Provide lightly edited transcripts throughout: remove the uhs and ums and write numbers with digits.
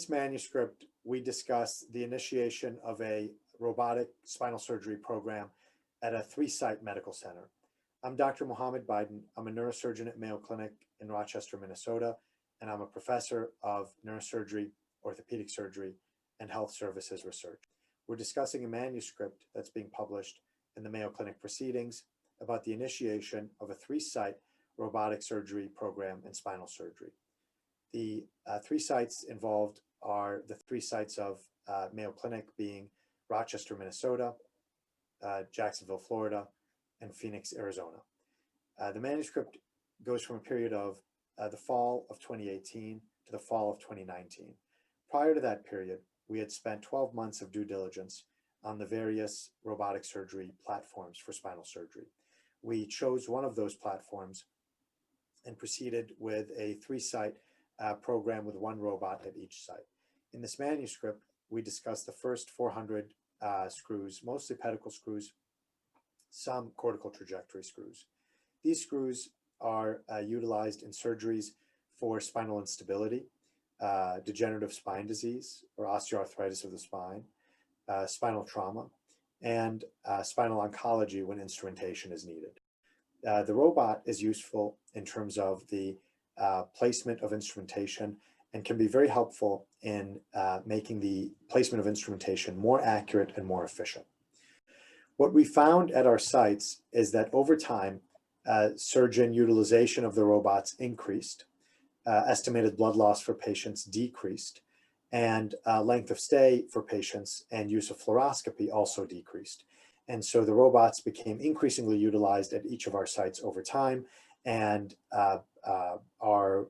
this manuscript, we discuss the initiation of a robotic spinal surgery program at a 3-site medical center. I'm Dr. Mohammed Biden. I'm a neurosurgeon at Mayo Clinic in Rochester, Minnesota, and I'm a professor of neurosurgery, orthopedic surgery, and health services research. We're discussing a manuscript that's being published in the Mayo Clinic Proceedings about the initiation of a 3-site robotic surgery program in spinal surgery. The 3 sites involved are the 3 sites of Mayo Clinic, being Rochester, Minnesota, Jacksonville, Florida, and Phoenix, Arizona. The manuscript goes from a period of the fall of 2018 to the fall of 2019. Prior to that period, we had spent 12 months of due diligence on the various robotic surgery platforms for spinal surgery. We chose one of those platforms and proceeded with a 3-site program with 1 robot at each site. In this manuscript, we discussed the first 400 screws, mostly pedicle screws, some cortical trajectory screws. These screws are utilized in surgeries for spinal instability, degenerative spine disease or osteoarthritis of the spine, spinal trauma, and spinal oncology when instrumentation is needed. The robot is useful in terms of the placement of instrumentation and can be very helpful in making the placement of instrumentation more accurate and more efficient. What we found at our sites is that over time, surgeon utilization of the robots increased, estimated blood loss for patients decreased, and length of stay for patients and use of fluoroscopy also decreased. And so the robots became increasingly utilized at each of our sites over time, and our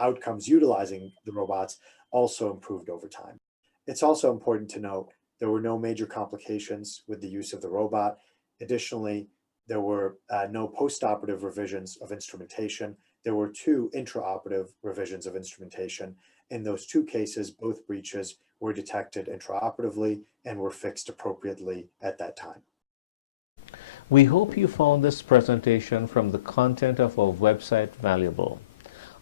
outcomes utilizing the robots also improved over time. It's also important to note there were no major complications with the use of the robot. Additionally, there were no postoperative revisions of instrumentation. There were 2 intraoperative revisions of instrumentation. In those 2 cases, both breaches were detected intraoperatively and were fixed appropriately at that time. We hope you found this presentation from the content of our website valuable.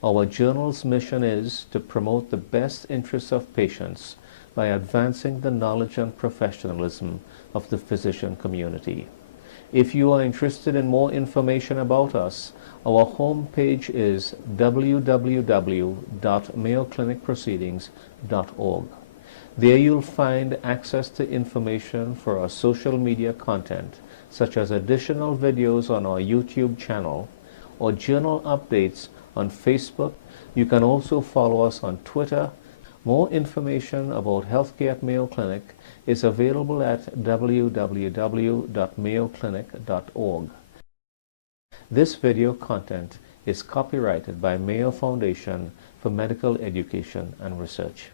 Our journal's mission is to promote the best interests of patients by advancing the knowledge and professionalism of the physician community. If you are interested in more information about us, our homepage is www.mayoclinicproceedings.org. There you'll find access to information for our social media content, such as additional videos on our YouTube channel or journal updates on Facebook. You can also follow us on Twitter. More information about healthcare at Mayo Clinic is available at www.mayoclinic.org. This video content is copyrighted by Mayo Foundation for Medical Education and Research.